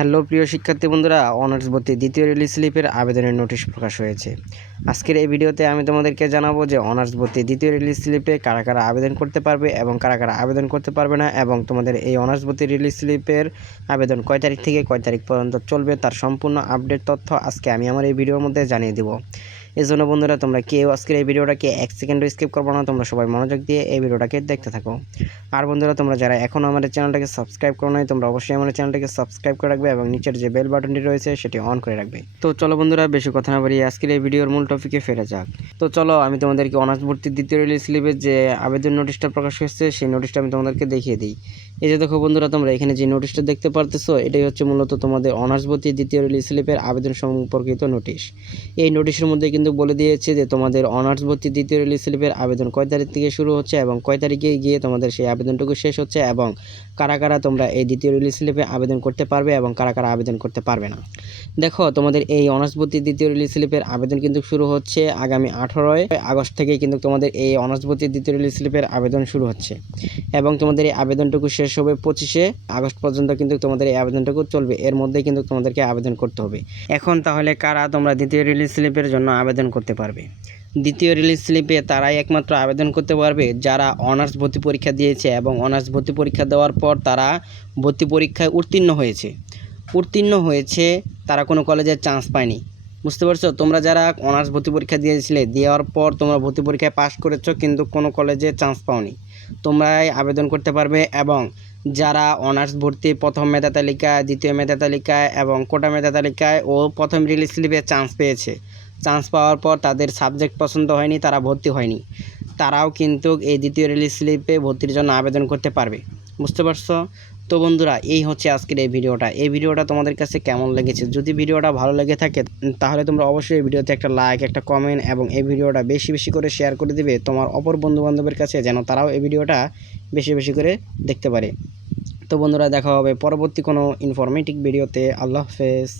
Hello প্রিয় শিক্ষার্থী বন্ধুরা, অনার্স ভর্তি দ্বিতীয় রিলিজ স্লিপের আবেদনের নোটিশ প্রকাশ হয়েছে। আজকের এই ভিডিওতে আমি তোমাদেরকে জানাবো যে অনার্স ভর্তি দ্বিতীয় রিলিজ স্লিপে কারা কারা আবেদন করতে পারবে এবং কারা কারা আবেদন করতে পারবে না, এবং তোমাদের এই অনার্স ভর্তি রিলিজ স্লিপের আবেদন কয় তারিখ থেকে কয় তারিখ পর্যন্ত চলবে তার সম্পূর্ণ আপডেট তথ্য আজকে আমি আমার এই ভিডিওর মধ্যে জানিয়ে দেবো। এই জন্য বন্ধুরা, তোমরা কেউ আজকের এই ভিডিওটাকে এক সেকেন্ডও স্কিপ করবো না, তোমরা সবাই মনোযোগ দিয়ে এই ভিডিওটাকে দেখতে থাকো। আর বন্ধুরা, তোমরা যারা এখনও আমাদের চ্যানেলটাকে সাবস্ক্রাইব করো নাই, তোমরা অবশ্যই আমাদের চ্যানেলটাকে সাবস্ক্রাইব করে রাখবে এবং নিচের যে বেল বাটনটি রয়েছে সেটি অন করে রাখবে। তো চলো বন্ধুরা, বেশি কথা না বাড়িয়ে আজকের এই ভিডিওর মূল টপিকে ফেরা যাক। তো চলো, আমি তোমাদেরকে অনার্স ভর্তির দ্বিতীয় রিলিজ স্লিপের যে আবেদন নোটিশটা প্রকাশ হয়েছে সেই নোটিশটা আমি তোমাদেরকে দেখিয়ে দিই। এই যে দেখো বন্ধুরা, তোমরা এখানে যে নোটিশটা দেখতে পারতেছো, এটাই হচ্ছে মূলত তোমাদের অনার্স ভর্তির দ্বিতীয় রিলিজ স্লিপের আবেদন সম্পর্কিত নোটিশ। এই নোটিশের মধ্যে কিন্তু বলে দিয়েছে যে তোমাদের অনার্স ভর্তি দ্বিতীয় রিলিজ স্লিপের আবেদন কয় তারিখ থেকে শুরু হচ্ছে এবং কয় তারিখে গিয়ে তোমাদের সেই আবেদনটুকু শেষ হচ্ছে, এবং কারা কারা তোমরা এই দ্বিতীয় রিলিজ স্লিপে আবেদন করতে পারবে এবং কারা কারা আবেদন করতে পারবে না। দেখো, তোমাদের এই অনার্স ভর্তি দ্বিতীয় রিলিজ স্লিপের আবেদন কিন্তু শুরু হচ্ছে আগামী 18 আগস্ট থেকেই কিন্তু তোমাদের এই অনার্স ভর্তি দ্বিতীয় রিলিজ স্লিপের আবেদন শুরু হচ্ছে, এবং তোমাদের এই আবেদনটুকু শেষ হবে 25 আগস্ট পর্যন্ত কিন্তু তোমাদের এই আবেদনটুকু চলবে। এর মধ্যে কিন্তু তোমাদেরকে আবেদন করতে হবে। এখন তাহলে কারা তোমরা দ্বিতীয় রিলিজ স্লিপের জন্য আবেদন করতে পারবে? দ্বিতীয় রিলিজ স্লিপে তারাই একমাত্র আবেদন করতে পারবে যারা অনার্স ভর্তি পরীক্ষা দিয়েছে এবং অনার্স ভর্তি পরীক্ষা দেওয়ার পর তারা ভর্তি পরীক্ষায় উত্তীর্ণ হয়েছে, তারা কোনো কলেজের চান্স পায়নি। বুঝতে পারছো? তোমরা যারা অনার্স ভর্তি পরীক্ষা দিয়েছিলে, দেওয়ার পর তোমরা ভর্তি পরীক্ষায় পাশ করেছো কিন্তু কোনো কলেজে চান্স পাওনি, তোমরাই আবেদন করতে পারবে। এবং যারা অনার্স ভর্তি প্রথম মেধা তালিকায়, দ্বিতীয় মেধা তালিকায় এবং কোটা মেধা তালিকায় ও প্রথম রিলিজ স্লিপে চান্স পেয়েছে, চান্স পাওয়ার পর তাদের সাবজেক্ট পছন্দ হয়নি, তারা ভর্তি হয়নি, তারাও কিন্তু এই দ্বিতীয় রিলিজ স্লিপে ভর্তির জন্য আবেদন করতে পারবে। বুঝতে পারছো? তো বন্ধুরা, এই হচ্ছে আজকের এই ভিডিওটা তোমাদের কাছে কেমন লেগেছে? যদি ভিডিওটা ভালো লেগে থাকে তাহলে তোমরা অবশ্যই এই ভিডিওতে একটা লাইক, একটা কমেন্ট এবং এই ভিডিওটা বেশি বেশি করে শেয়ার করে দিবে তোমার অপর বন্ধুবান্ধবের কাছে, যেন তারাও এই ভিডিওটা বেশি বেশি করে দেখতে পারে। তো বন্ধুরা, দেখা হবে পরবর্তী কোনো ইনফরমেটিভ ভিডিওতে। আল্লাহ হাফেজ।